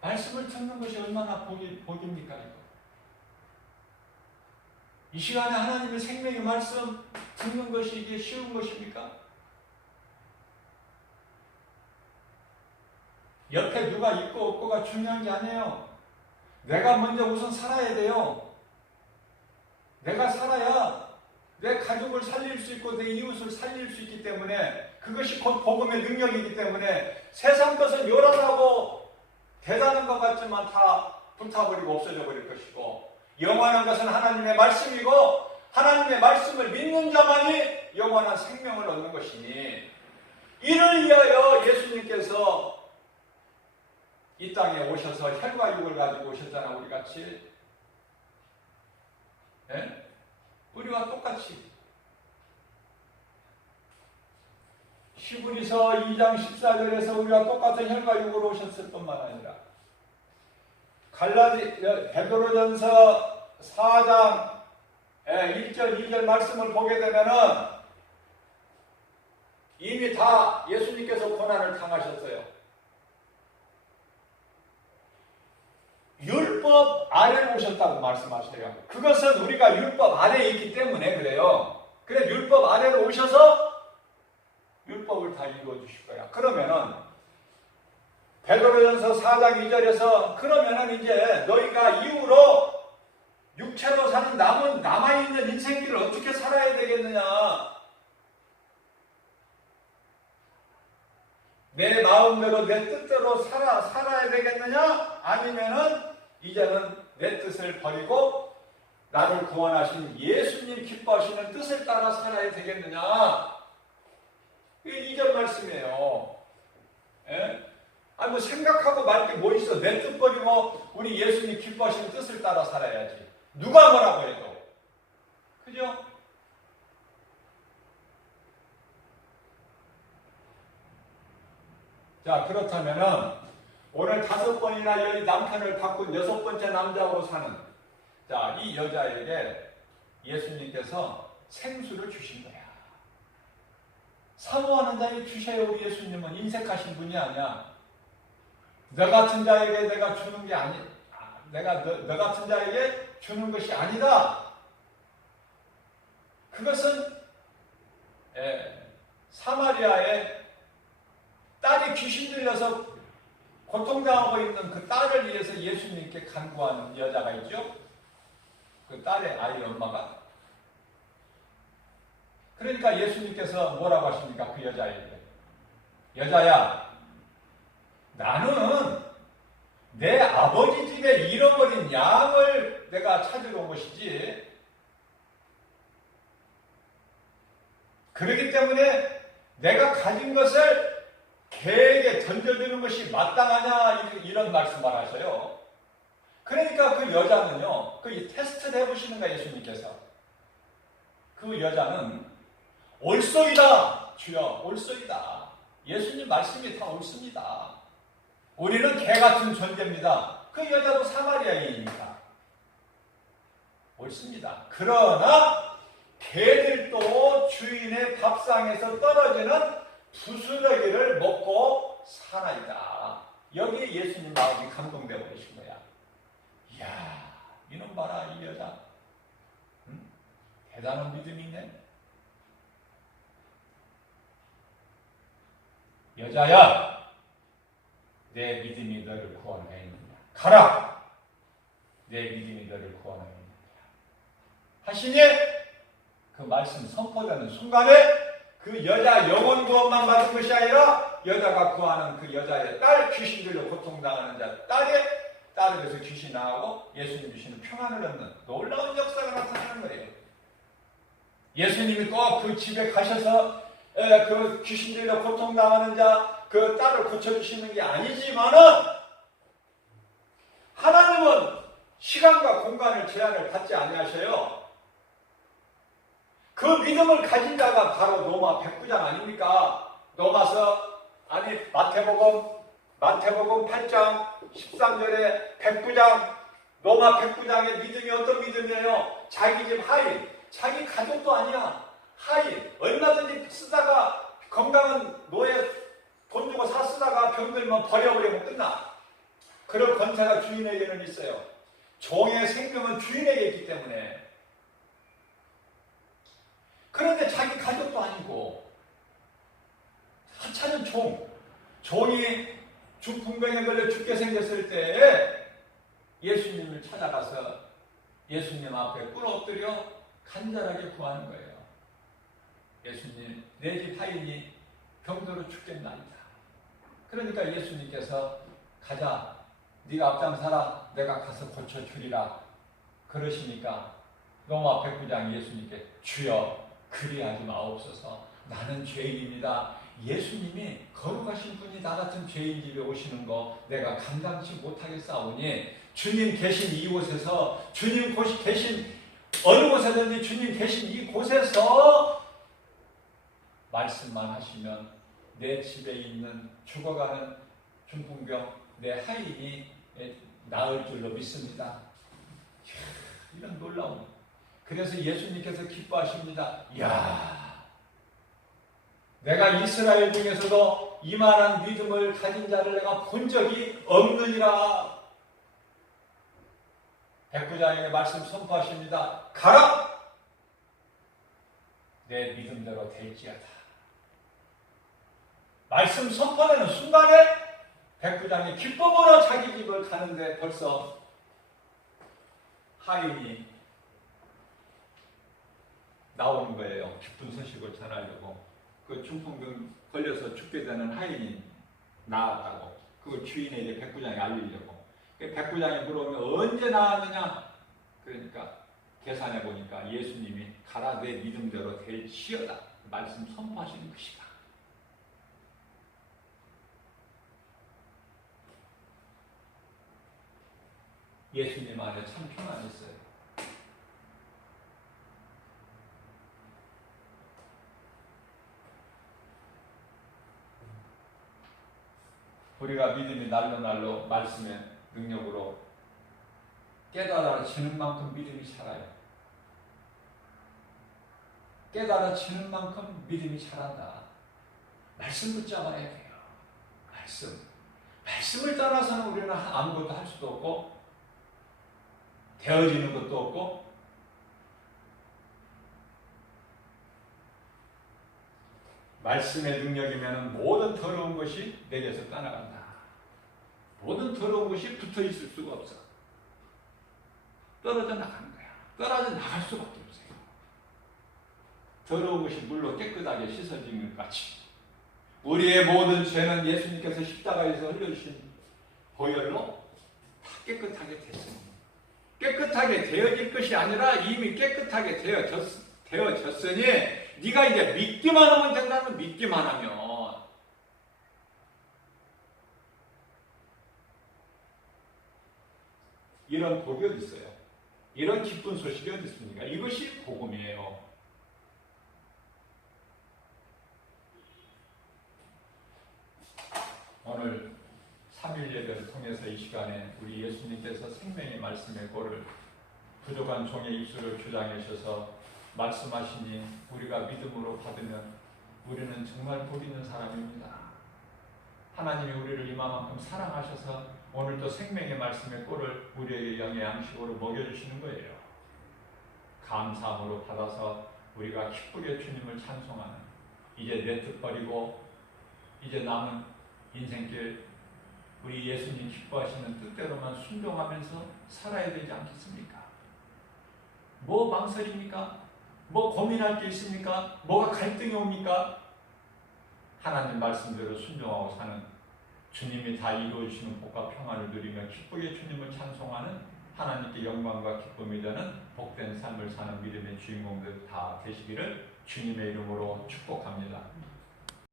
말씀을 듣는 것이 얼마나 복입니까? 이 시간에 하나님의 생명의 말씀 듣는 것이 이게 쉬운 것입니까? 옆에 누가 있고 없고가 중요한 게 아니에요. 내가 먼저 우선 살아야 돼요. 내가 살아야 내 가족을 살릴 수 있고 내 이웃을 살릴 수 있기 때문에 그것이 곧 복음의 능력이기 때문에 세상 것은 요란하고 대단한 것 같지만 다 불타버리고 없어져 버릴 것이고 영원한 것은 하나님의 말씀이고 하나님의 말씀을 믿는 자만이 영원한 생명을 얻는 것이니 이를 위하여 예수님께서 이 땅에 오셔서 혈과 육을 가지고 오셨잖아. 우리 같이 우리와 똑같이 히브리서 2장 14절에서 우리와 똑같은 혈과 육으로 오셨을 뿐만 아니라 베드로전서 4장 1절 2절 말씀을 보게 되면은 이미 다 예수님께서 고난을 당하셨어요. 율법 아래로 오셨다고 말씀하세요. 그것은 우리가 율법 아래에 있기 때문에 그래요. 그래 율법 아래로 오셔서 율법을 다 이루어 주실 거야. 그러면은 베드로전서 4장 2절에서 그러면은 이제 너희가 이후로 육체로 사는 남아있는 인생길을 어떻게 살아야 되겠느냐? 내 마음대로 내 뜻대로 살아야 되겠느냐? 아니면은 이제는 내 뜻을 버리고 나를 구원하신 예수님 기뻐하시는 뜻을 따라 살아야 되겠느냐? 이게 2절 말씀이에요. 뭐 생각하고 말 게 뭐 있어. 내 뜻 버리고 우리 예수님 기뻐하시는 뜻을 따라 살아야지. 누가 뭐라고 해도. 그죠? 자, 그렇다면은 오늘 5번이나 여기 남편을 바꾼 6번째 남자로 사는 자, 이 여자에게 예수님께서 생수를 주신 거야. 사모하는 자에게 주셔요. 우리 예수님은 인색하신 분이 아니야. 너 같은 자에게 내가 주는 게 아니, 내가 너 같은 자에게 주는 것이 아니다. 그것은 사마리아의 딸이 귀신 들려서 고통당하고 있는 그 딸을 위해서 예수님께 간구하는 여자가 있죠. 그 딸의 아이 엄마가. 그러니까 예수님께서 뭐라고 하십니까? 그 여자에게. 여자야, 나는 내 아버지 집에 잃어버린 양을 내가 찾으러 온 것이지. 그렇기 때문에 내가 가진 것을 개에게 던져주는 것이 마땅하냐 이런 말씀을 하셔요. 그러니까 그 여자는요, 그 테스트를 해보시는 거예요. 예수님께서. 그 여자는 옳소이다. 주여 옳소이다. 예수님 말씀이 다 옳습니다. 우리는 개 같은 존재입니다. 그 여자도 사마리아인이니까 옳습니다. 그러나 개들도 주인의 밥상에서 떨어지는 부스러기를 먹고 사나이다. 여기에 예수님 마음이 감동되어 버리신 거야. 이야, 이놈 봐라, 이 여자. 응? 대단한 믿음이 있네. 여자야, 내 믿음이 너를 구원하였느냐. 가라, 내 믿음이 너를 구원하였느냐 하시니 그 말씀 선포되는 순간에 그 여자 영혼 구원만 받은 것이 아니라 여자가 구하는 그 여자의 딸, 귀신들로 고통당하는 자 딸의 딸에게서 귀신이 나가고 예수님 주시는 평안을 얻는 놀라운 역사가 나타나는 거예요. 예수님이 꼭 그 집에 가셔서 그 귀신들로 고통당하는 자 그 딸을 고쳐주시는 게 아니지만은 하나님은 시간과 공간을 제한을 받지 아니하셔요. 그 믿음을 가진 자가 바로 로마 109장 아닙니까? 마태복음 8장 13절에 109장 로마 109장의 믿음이 어떤 믿음이에요? 자기 집 하인, 자기 가족도 아니야. 하인, 얼마든지 쓰다가 건강한 노예 돈 주고 사 쓰다가 병들면 버려버리면 끝나. 그런 권세가 주인에게는 있어요. 종의 생명은 주인에게 있기 때문에. 그런데 자기 가족도 아니고 하찮은 종이 중풍병에 걸려 죽게 생겼을 때에 예수님을 찾아가서 예수님 앞에 꿇어엎드려 간절하게 구하는 거예요. 예수님, 내 집 하인이 병들어 죽겠나이다. 그러니까 예수님께서 가자, 네가 앞장서라, 내가 가서 고쳐주리라 그러시니까 로마 109장 예수님께 주여 그리하지 마옵소서, 나는 죄인입니다. 예수님이 거룩하신 분이 나 같은 죄인 집에 오시는 거 내가 감당치 못하겠사오니 주님 계신 이곳에서, 주님 계신 어느 곳에든지 주님 계신 이곳에서 말씀만 하시면 내 집에 있는 죽어가는 중풍병 내 하인이 나을 줄로 믿습니다. 이런 놀라운. 그래서 예수님께서 기뻐하십니다. 이야, 내가 이스라엘 중에서도 이만한 믿음을 가진 자를 내가 본 적이 없느니라. 109장의 말씀 선포하십니다. 가라! 내 믿음대로 될지어다. 말씀 선포하는 순간에 109장이 기쁨으로 자기 집을 가는데 벌써 하인이 나오는 거예요. 기쁜 소식을 전하려고. 그 중풍병 걸려서 죽게 되는 하인이 나왔다고. 그걸 주인에게 109장에 알리려고. 109장에 물어보면 언제 나왔느냐? 그러니까 계산해 보니까 예수님이 가라 내 믿음대로 될지어다 말씀 선포하시는 것이다. 예수님 안에 참 평안이 있어요. 우리가 믿음이 날로 말씀의 능력으로 깨달아지는 만큼 믿음이 살아요. 깨달아지는 만큼 믿음이 자란다. 말씀 붙잡아야 돼요. 말씀을 따라서는 우리는 아무것도 할 수도 없고 되어지는 것도 없고 말씀의 능력이면 모든 더러운 것이 내게서 떠나간다. 모든 더러운 것이 붙어 있을 수가 없어. 떨어져 나가는 거야. 떨어져 나갈 수밖에 없어요. 더러운 것이 물로 깨끗하게 씻어지는 것 같이 우리의 모든 죄는 예수님께서 십자가에서 흘려주신 보혈로 다 깨끗하게 됐습니다. 깨끗하게 되어질 것이 아니라 이미 깨끗하게 되어졌으니 네가 이제 믿기만 하면 된다는. 믿기만 하면 이런 복이 어디 있어요? 이런 기쁜 소식이 어디 있습니까? 이것이 복음이에요. 오늘 3일 예배를 통해서 이 시간에 우리 예수님께서 생명의 말씀의 골을 부족한 종의 입술을 주장하셔서 말씀하시니 우리가 믿음으로 받으면 우리는 정말 복 있는 사람입니다. 하나님이 우리를 이만큼 사랑하셔서 오늘도 생명의 말씀의 꼴을 우리에게 영의 양식으로 먹여주시는 거예요. 감사함으로 받아서 우리가 기쁘게 주님을 찬송하는, 이제 내 뜻 버리고 이제 남은 인생길 우리 예수님 기뻐하시는 뜻대로만 순종하면서 살아야 되지 않겠습니까? 뭐 망설입니까? 뭐 고민할 게 있습니까? 뭐가 갈등이 옵니까? 하나님 말씀대로 순종하고 사는, 주님이 다 이루어주시는 복과 평안을 누리며 기쁘게 주님을 찬송하는, 하나님께 영광과 기쁨이 되는 복된 삶을 사는 믿음의 주인공들 다 되시기를 주님의 이름으로 축복합니다.